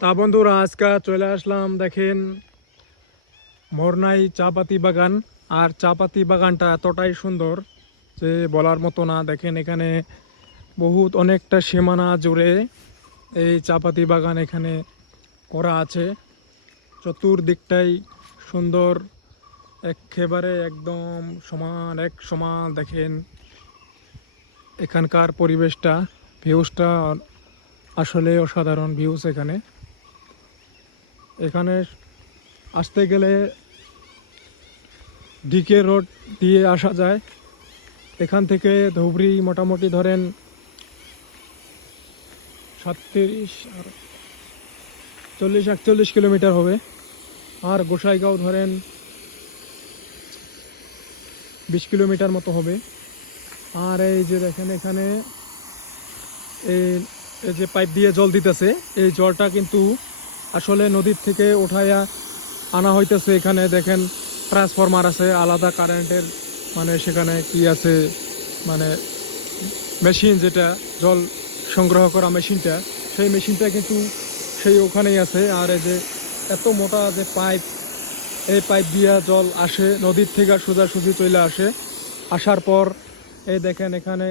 তা বন্ধুরা আজকে চলে আসলাম দেখেন মোরনাই চা পাতি বাগান। আর চা পাতি বাগানটা এতটাই সুন্দর যে বলার মতো না। দেখেন এখানে বহুত অনেকটা সীমানা জুড়ে এই চা পাতি বাগান এখানে করা আছে। চতুর্দিকটাই সুন্দর, একেবারে একদম সমান এক সমান। দেখেন এখানকার পরিবেশটা, ভিউজটা আসলে অসাধারণ ভিউজ। এখানে এখানে আসতে গেলে ডিকে রোড দিয়ে আসা যায়। এখান থেকে ধুবড়ি মোটামুটি ধরেন 37 আর 40-41 কিলোমিটার হবে। আর গোসাইগাঁও ধরেন 20 কিলোমিটার মতো হবে। আর এই যে দেখেন এখানে এই এই যে পাইপ দিয়ে জল দিতেছে, এই জলটা কিন্তু আসলে নদীর থেকে উঠাইয়া আনা হইতেছে। এখানে দেখেন ট্রান্সফরমার আছে, আলাদা কারেন্টের মানে সেখানে কি আছে মানে মেশিন, যেটা জল সংগ্রহ করা মেশিনটা, সেই মেশিনটা কিন্তু সেই ওখানেই আছে। আর এই যে এত মোটা যে পাইপ, এই পাইপ দিয়া জল আসে নদীর থেকে সোজাসুজি চলে আসে। আসার পর এই দেখেন এখানে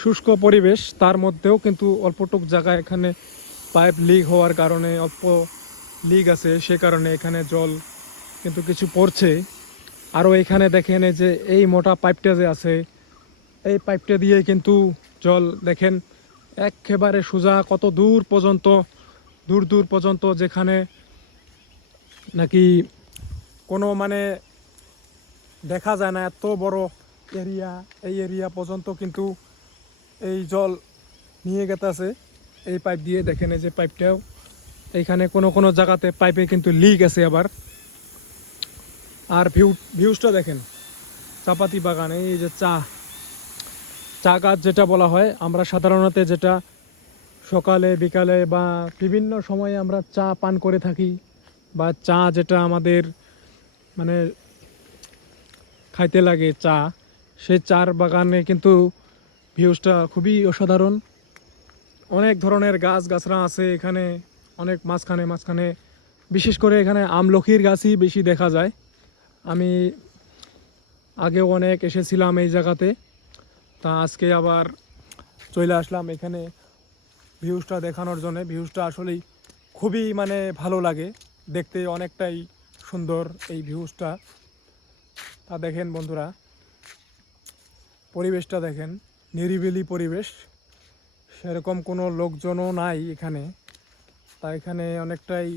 শুষ্ক পরিবেশ, তার মধ্যেও কিন্তু অল্পটুক জায়গা এখানে পাইপ লিক হওয়ার কারণে অল্প লিক আছে, সে কারণে এখানে জল কিন্তু কিছু পড়ছে। আরও এখানে দেখেন এই যে এই মোটা পাইপটা যে আছে, এই পাইপটা দিয়ে কিন্তু জল দেখেন একেবারে সোজা কত দূর পর্যন্ত, দূর দূর পর্যন্ত, যেখানে নাকি কোনো মানে দেখা যায় না এত বড় এরিয়া, এই এরিয়া পর্যন্ত কিন্তু এই জল নিয়ে গেছে এই পাইপ দিয়ে। দেখেন এই যে পাইপটাও এইখানে কোনো কোনো জায়গাতে পাইপে কিন্তু লিক আছে আবার। আর ভিউজটা দেখেন চাপাতি বাগান, এই যে চা চা গাছ যেটা বলা হয়, আমরা সাধারণত যেটা সকালে বিকালে বা বিভিন্ন সময়ে আমরা চা পান করে থাকি, বা চা যেটা আমাদের মানে খাইতে লাগে চা, সেই চার বাগানে কিন্তু ভিউজটা খুবই অসাধারণ। অনেক ধরনের গাছ গাছরা আছে এখানে, অনেক মাঝখানে মাঝখানে বিশেষ করে এখানে আমলখির গাছই বেশি দেখা যায়। আমি আগেও অনেক এসেছিলাম এই জায়গাতে, তা আজকে আবার চলে আসলাম এখানে ভিউজটা দেখানোর জন্য। ভিউজটা আসলেই খুবই মানে ভালো লাগে দেখতে, অনেকটাই সুন্দর এই ভিউজটা। তা দেখেন বন্ধুরা পরিবেশটা দেখেন, নিরিবিলি পরিবেশ, সেরকম কোনো লোকজনও নাই এখানে। তা এখানে অনেকটাই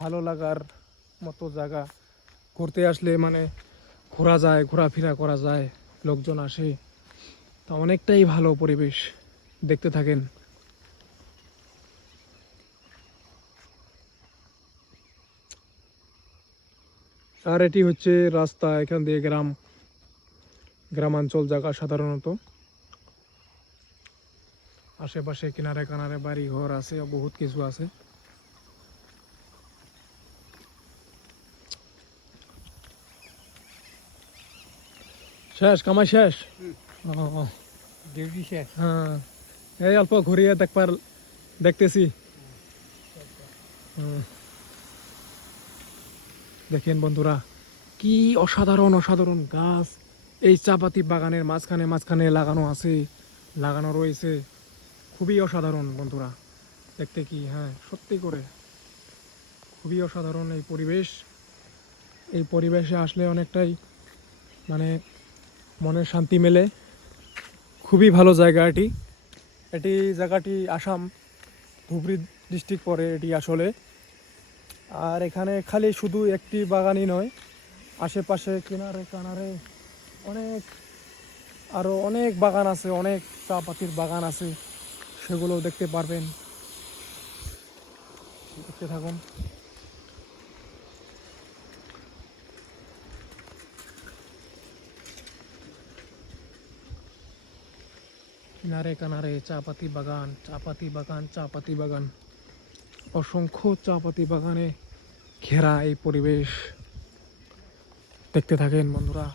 ভালো লাগার মতো জায়গা, ঘুরতে আসলে মানে ঘোরা যায়, ঘোরাফেরা করা যায়, লোকজন আসে। তা অনেকটাই ভালো পরিবেশ, দেখতে থাকেন। আর এটি হচ্ছে রাস্তা, এখান দিয়ে গ্রামাঞ্চল জায়গা সাধারণত। আশেপাশে কিনারে কানারে বাড়ি ঘর আছে, বহুত কিছু আছে। শেষ কামাই শেষ। ও, ডিউটি শেষ। হ্যাঁ, এই অল্প ঘুরিয়ে দেখবার দেখতেছি। দেখেন বন্ধুরা কি অসাধারণ অসাধারণ গাছ এই চাপাতি বাগানের মাঝখানে মাঝখানে লাগানো আছে, লাগানো রয়েছে। খুবই অসাধারণ বন্ধুরা দেখতে, কি হ্যাঁ সত্যি করে খুবই অসাধারণ এই পরিবেশ। এই পরিবেশে আসলে অনেকটাই মানে মনে শান্তি মেলে। খুবই ভালো জায়গা এটি। এটি জায়গাটি আসাম ধুবড়ী ডিস্ট্রিক্ট পড়ে এটি আসলে। আর এখানে খালি শুধু একটি বাগানই নয়, আশেপাশে কিনারে কানারে অনেক আরও অনেক বাগান আছে, অনেক চা পাতির বাগান আছে, সেগুলো দেখতে পারবেন। দেখতে থাকুন। কিনারে কানারে চা পাতি বাগান, চা পাতি বাগান, চা পাতি বাগান, অসংখ্য চা পাতি বাগানে ঘেরা এই পরিবেশ। দেখতে থাকেন বন্ধুরা।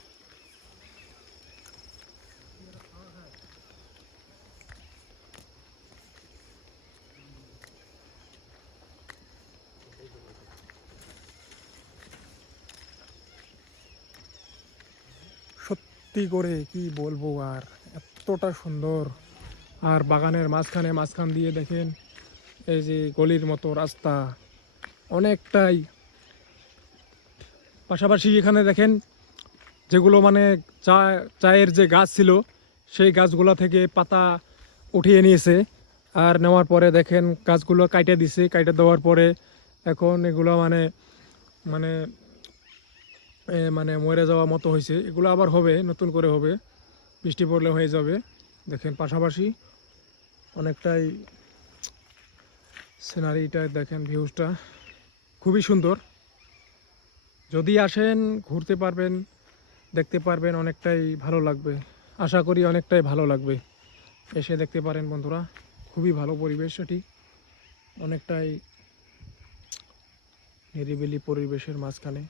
ভর্তি করে, কি বলবো আর, এতটা সুন্দর। আর বাগানের মাঝখান দিয়ে দেখেন এই যে গলির মতো রাস্তা, অনেকটাই। পাশাপাশি এখানে দেখেন যেগুলো মানে চায়ের যে গাছ ছিল, সেই গাছগুলো থেকে পাতা উঠিয়ে নিয়েছে। আর নেওয়ার পরে দেখেন গাছগুলো কাইটে দিছে, কাইটে দেওয়ার পরে এখন এগুলো মানে মানে মানে মরে যাওয়া মতো হয়েছে। এগুলো আবার হবে, নতুন করে হবে, বৃষ্টি পড়লে হয়ে যাবে। দেখেন পাশাপাশি অনেকটাই সিনারিটা দেখেন, ভিউজটা খুবই সুন্দর। যদি আসেন ঘুরতে পারবেন, দেখতে পারবেন, অনেকটাই ভালো লাগবে। আশা করি অনেকটাই ভালো লাগবে, এসে দেখতে পারেন বন্ধুরা। খুবই ভালো পরিবেশ এটি, অনেকটাই নিরিবিলি পরিবেশের মাঝখানে।